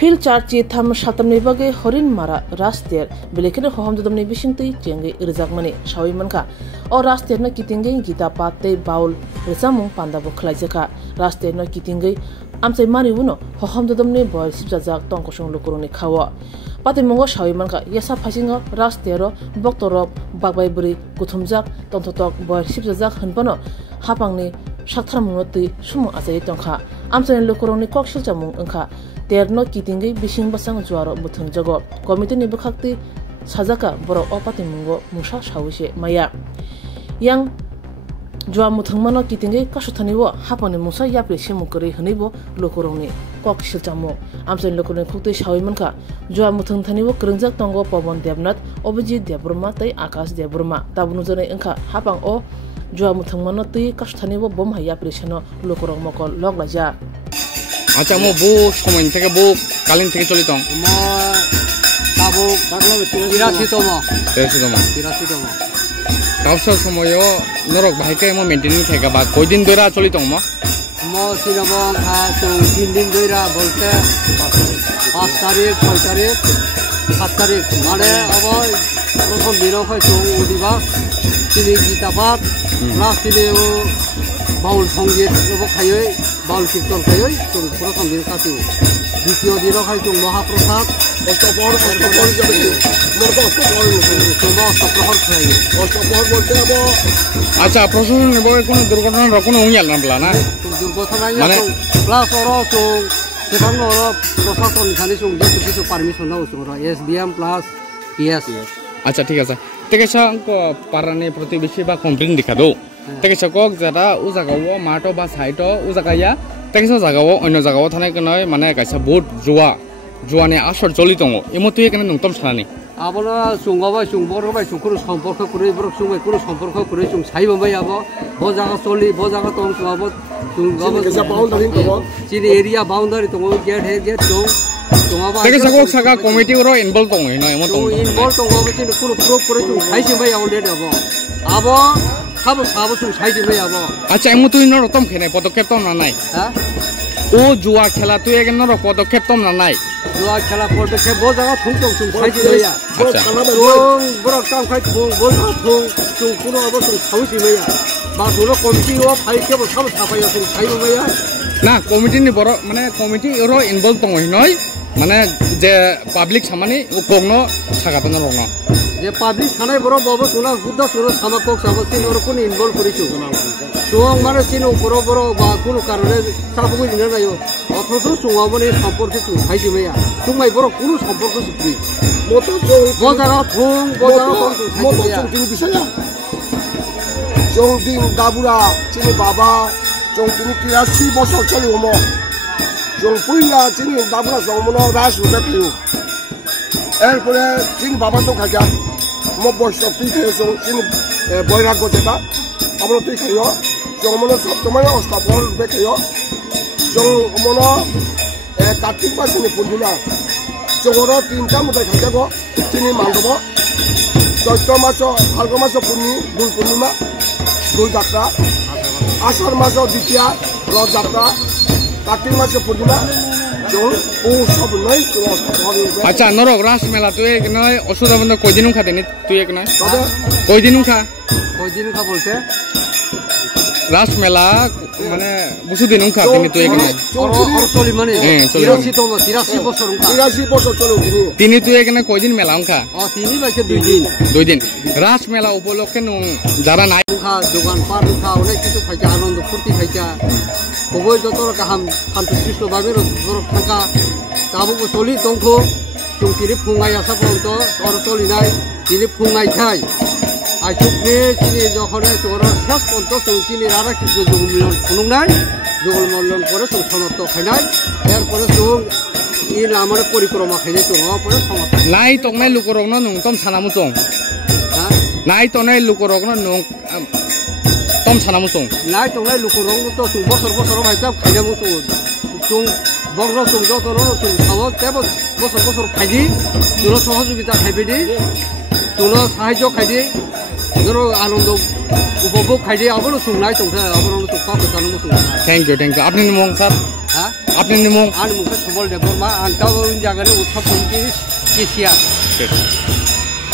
Phil charge tham shatamni bage horin mara raster belekene hoham dodamni bisingti jenge irzakmani shawi manka o raster na kitinge gita patte baul resamung pandabo khlaijaka raster na kitinge amsai mani uno hoham dodamni boy sibjak tongkosong lukuruni khawa pate mongo shawi manka yasa phasinga rastero boktoro bagbai buri kuthumjak tongtotok boy sibjak hanpano hapangni shaktharmungoti sumu ajai tongkha amsai lukuruni kokshil chamung angkha terno kitingi bising basang juaro buthung jago komite ni bukhakti sajaka boro opati mungo musha shawise maya yang jua muthung mano kitingi kasuthanibo hapani musa yapre semukari hnibo lokorongni kok silchamu amsen lokorni khukti shawi manka jua muthung thanibo krengjak tongo pabon devnath obiji devrma tai akash devrma tabunu jane angkha hapang o jua muthung mano tui kasuthanibo bom hayapre seno lokorong mokol loglaja আচ্ছা মো বো সময় থেকে বো কালিন থেকে চলি তং মো তাবো 83 তম তাওসা সময় নরক ভাইকে মো মেইনটেইন থেকে বা কয়দিন ধরে চলি তং মো সিনবং খা তো 3 দিন ধরে বলতে 5 তারিখ 6 তারিখ 7 তারিখ মানে আবার প্রথম দিন হয় তো উদিবা তিনি গীতাপাঠ ক্লাস দিলে বাউল সঙ্গীত খাইয়ে বাউল কীর্তন খাইয়ে তুমি প্রথম দিন কাটিও দ্বিতীয় দিন খাই তুমি মহাপ্রসাদ আচ্ছা প্রশাসন নেব কোনো দুর্ঘটনার কোনো উইয়াল না দুর্ঘটনা প্লাস ওরা তো সেখানে ওরা প্রশাসন খালি সঙ্গে কিছু পারমিশন নাও তোমরা এসবিএম প্লাস পিএস আচ্ছা ঠিক আছে তেকেসা পারানি প্রতিবেশী বা কমপ্লেইন দেখা দাও তেকেসা কক যারা ও জায়গাও মাটো বা সাইটো ও জায়গায়া তেকেসা জায়গাও অন্য জায়গাও থানায় নয় মানে কাইসা বহুত জুয়ানি আসর চলি দङ এমতুই এখানে নংতম সানানি আবনা সুঙ্গাবাই সুঙ্গরবাই সুকুর সম্পর্ক করে বরক সুঙ্গাই কোনো সম্পর্ক করে সুং সাইবাই আবো ব জায়গা চলি ব জায়গা তং সুঙ্গাবো সুঙ্গাবো কেসা বাউন্ডারি দङ চিনি এরিয়া বাউন্ডারি দङ গেট হে গেট দङ সুঙ্গাবা তেকেসা কক সাগা কমিটি ওর ইনভলভ দङ নয় এমত দङ ইনভলভ দङ চিনি কোনো প্রুফ করে সুং সাইবাই অলরেডি আবো আবো সাবো সুং সাইবাই আবো আচ্ছা এমতুই ন রতম খেনে পদক্ষেপ তো না নাই হ্যাঁ ও জুয়া খেলা তুই এখানে ন পদক্ষেপ তো না নাই জুয়া খেলা পদক্ষেপ ব জায়গা থুং সুং সাইবাইয়া আচ্ছা বরক কাম খাই থুং ব থুং সুং কোনো আবো সুং সাইবাইয়া বা কোনো কমিটি ও ফাইকে ব সাব সাফাইয়া সুং সাইবাইয়া না কমিটি নি বড় মানে কমিটি ওর ইনভলভ দङ নয় মানে যে পাবলিক সামানি ও কোন সাগাতন রং যে পাবলিক থানাই বড় বাবা সোনা বুদ্ধা সোনা সামাকক সাবসিন ওর কোন ইনভলভ করেছো সুং মানে চিন বড় বড় বা কোন কারণে সাবুই দিনা নাইও অথচ সুঙাবনে সম্পর্ক সুং সাইজিমেয়া সুমাই বড় কোন সম্পর্ক সুপ্রি মতো বজারা থুং বজারা থুং সাইজিমেয়া তুমি বিষয়া জংদিন গাবুরা চিনি বাবা জংদিন 83 বছর চলি ওমো জংপুইয়া চিনি গাবুরা জংমনো রাসু দেখিও এরপরে চিনি বাবা তো খাইয়া মো বয়স পিঠেছো চিনি বৈরাগ্য যেটা আমরা তুই খাইও জংমনো সবসময় অস্তাপন রূপে খাইও জংমনো কার্তিক মাস চিনি পূর্ণিমা জংর 3টা মতো খাইয়াব চিনি মানব চৈত্র মাস ফাল্গুন মাস বুল পূর্ণিমা দুই যাত্রা আষাঢ় মাস দ্বিতীয়া রথ যাত্রা কার্তিক মাস পূর্ণিমা আচ্ছা নরক রাস মেলা তুই এক নয় অসুবিধা বন্ধ কয়দিন খা দেনি তুই এক নয় কয়দিন খা বলতে রাস মেলা মানে বুঝু দিন খা তিনি তুই এক নয় চলি মানে 83 বছর চলো তিনি তুই এখানে কয়দিন মেলা খা তিনি বাইছে 2 দিন রাস মেলা উপলক্ষে যারা নাই খা দোকান পাট খা অনেক কিছু খাইছে আনন্দ ফুর্তি খাইছে খুবই যত গাহাম শান্তিশৃষ্ট ভাবে থাকা তাবো চলি দংখ जों তিনি ফুঙাই আসা পর্যন্ত ওর চলি নাই তিনি ফুঙাই খাই আর চুপনে তিনি যখন ওর শেষ পর্যন্ত তিনি রাধা কৃষ্ণ যোগ মিলন খুলুংনাই যোগ মিলন করে সমাপ্ত খাইনাই এরপরে ই আমার পরিক্রমা খাইনাই পরে সমাপ্ত নাই তংনাই লুকরগন নংতম সানামু চং নাই তনাই লুকরগন নং তম সানামু চং নাই তংনাই লুকরগন তো বছর বছর ভাইতা খাইনামু চং বংর চং যতন চং সাব তেব বছর বছর খাইদি তুলো সহযোগিতা খাইবেদি তুলো সাহায্য খাইদি ধরো আনন্দ উপভোগ খাইদি আবার চং নাই চং আবার চং পাবো জানো চং থ্যাংক ইউ আপনি মং স্যার হ্যাঁ আপনার মুখ আর মুখে সুবল দেববর্মা আনটাও জায়গায় উৎসব কমিটির কেসিয়ার